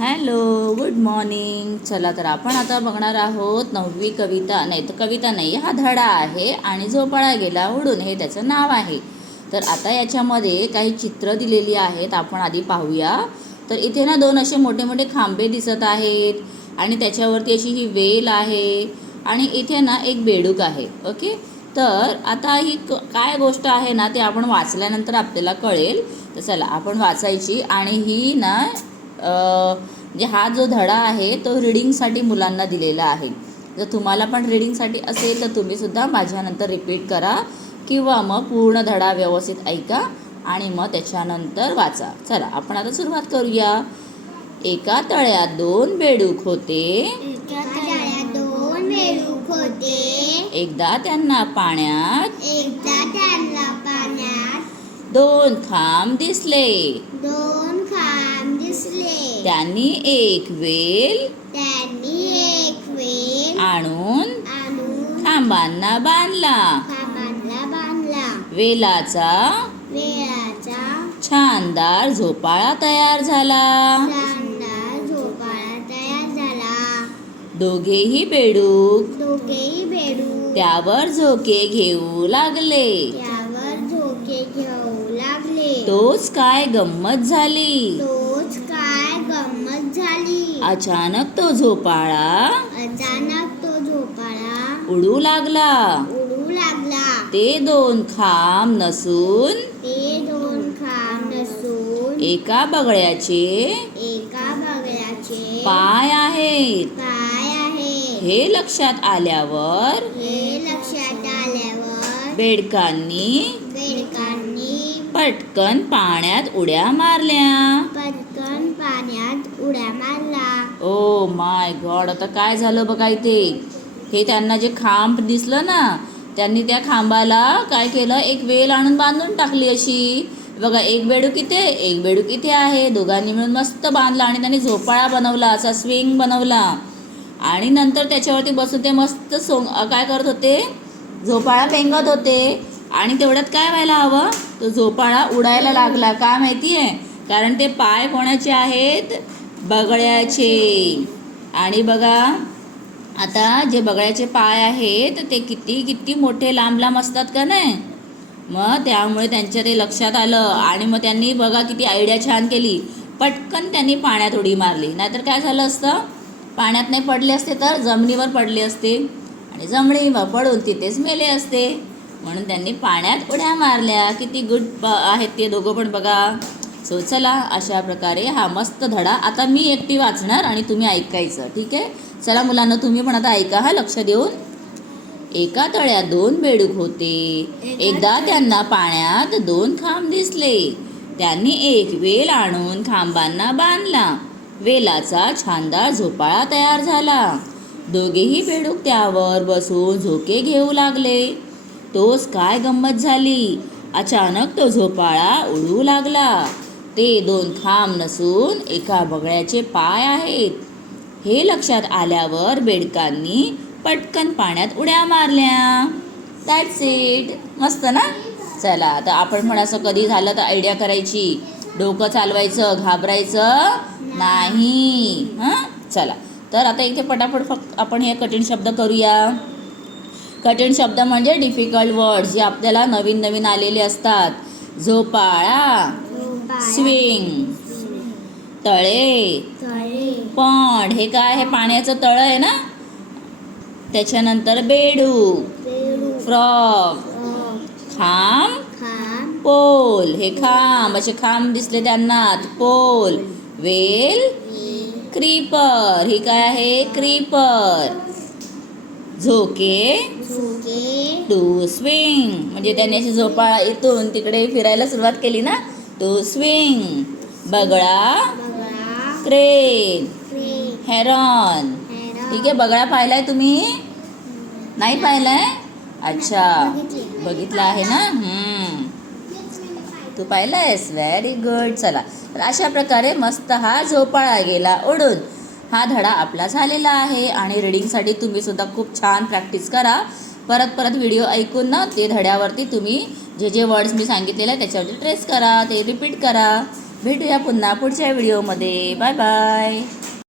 Hello good morning. चला तर आपण आता बघणार आहोत नववी कविता. नाही तर कविता नाही हा धडा आहे आणि झोपाळा गेला उडून हे त्याचं नाव आहे. तर आता याच्यामध्ये काही चित्र दिलेली आहेत आपण आधी पाहूया. तर इथे ना दोन असे मोठे मोठे खांबे दिसत आहेत आणि त्याच्यावरती अशी ही वेल आहे आणि इथे ना एक बेडूक आहे ओके? तर आता ही क- काय गोष्ट आहे ना ते आपण वाचल्यानंतर आपल्याला कळेल. तर चला आपण वाचायची आणि ही ना म्हणजे हा जो धडा आहे तो रिडिंगसाठी मुलांना दिलेला आहे. जर तुम्हाला पण रिडिंगसाठी असेल तर तुम्हीसुद्धा माझ्यानंतर रिपीट करा किंवा मग पूर्ण धडा व्यवस्थित ऐका आणि मग त्याच्यानंतर वाचा. चला आपण आता सुरुवात करूया. एका तळ्यात दोन बेडूक होते. एकदा त्यांना पाण्यात दोन खांब दिसले. दोन खांब दिसले. त्यांनी एक वेल त्यांनी एक वेल आणून आणून खांबांना बांधला. खांबांना बांधला. वेलाचा वेळाचा छानदार झोपाळा तयार झाला. शानदार झोपाळा तयार झाला. दोघेही बेडूक दोघेही बेडूक त्यावर झोके घेऊ लागले. झोके घेऊ लागले. तोच काय गंमत झाली? तोच काय गंमत झाली? अचानक तो झोपाळा? अचानक तो झोपाळा उडू लागला. उडू लागला. ते दोन खांब नसून? ते दोन खांब नसून? एका बगळ्याचे एका बगळ्याचे पाय आहेत. पाय आहे हे लक्षात आल्यावर हे लक्षात आल्यावर बेडकांनी पटकन पाण्यात उड्या मारल्या. पटकन पाण्यात उड्या मारला ओ माय गॉड आता काय झालं बघा इथे? हे त्यांना जे खांब दिसलं ना त्यांनी त्या खांबाला काय केलं? एक वेल आणून बांधून टाकली अशी. बघा एक बेडूक इथे एक बेडूक इथे आहे. दोघांनी मिळून मस्त बांधला आणि त्यांनी झोपाळा बनवला असा स्विंग बनवला. आणि नंतर त्याच्यावरती बसून ते मस्त सोंग काय करत होते? झोपाळा पेंगत होते. आणि तेवढ्यात काय व्हायला हवं? तो झोपाळा उडायला लागला. का माहिती आहे कारण ते पाय कोणाचे आहेत? बगळ्याचे. आणि बघा आता जे बगळ्याचे पाय आहेत ते किती किती मोठे लांब लांब असतात का नाही? मग त्यामुळे त्यांच्या ते लक्षात आलं. आणि मग त्यांनी बघा किती आयडिया छान केली. पटकन त्यांनी पाण्यात उडी मारली. नाहीतर काय झालं असतं? पाण्यात नाही पडले असते तर जमिनीवर पडले असते. आणि जमिनीवर पडून तिथेच मेले असते. म्हणून त्यांनी पाण्यात उड्या मारल्या. किती गुड आहेत ते दोघं पण बघा. सो चला अशा प्रकारे हा मस्त धडा. आता मी एकटी वाचणार आणि तुम्ही ऐकायचं ठीक आहे? चला मुलांना तुम्ही पण आता ऐका हा लक्ष देऊन. एका तळ्यात दोन बेडूक होते. एकदा त्यांना पाण्यात दोन खांब दिसले. त्यांनी एक वेल आणून खांबांना बांधला. वेलाचा छानदार झोपाळा तयार झाला. दोघेही बेडूक त्यावर बसून झोके घेऊ लागले. तोच काय गंमत झाली? अचानक तो झोपाळा उडू लागला. ते दोन खांब नसून एका बगळ्याचे पाय आहेत. हे लक्षात आल्यावर बेडकांनी पटकन पाण्यात उड्या मारल्या. दॅट्स इट मस्त ना? चला आता आपण पण असं कधी झालं तर आयडिया करायची. डोकं चालवायचं घाबरायचं नाही. हां? चला. तर आता इथे पटापट फक्त आपण हे कठीण शब्द करूया. कठीण शब्द म्हणजे डिफिकल्ट वर्ड्स जे आपल्याला नवीन नवीन आलेले असतात. झोपाळा स्विंग तळे पॉन्ड हे काय हे पाण्याचं तळं आहे ना? त्याच्यानंतर बेडूक फ्रॉक खांब पोल हे खांब असे खांब दिसले त्यांना. पोल वेल. क्रीपर ही काय आहे? क्रीपर. झोके झोके. To swing. म्हणजे त्यांनी अशी झोपाळा इथून तिकडे फिरायला सुरुवात केली ना? To swing. बगळा क्रेन. हेरॉन. ठीक आहे बगळा पाहिलाय तुम्ही? नाही पाहिलाय? अच्छा. बघितली. आहे ना? हम्म. तू पाहिलायस? व्हेरी गुड चला. तर अशा प्रकारे मस्त हा झोपाळा गेला उडून. हा धडा आपला झालेला आहे आणि रिडिंगसाठी तुम्ही सुद्धा खूप छान प्रॅक्टिस करा. परत परत व्हिडिओ ऐकून ना ते धड्यावरती तुम्ही जे जे वर्ड्स मी सांगितलेले आहे त्याच्यावरती ट्रेस करा ते रिपीट करा. भेटूया पुन्हा पुढच्या व्हिडिओमध्ये बाय बाय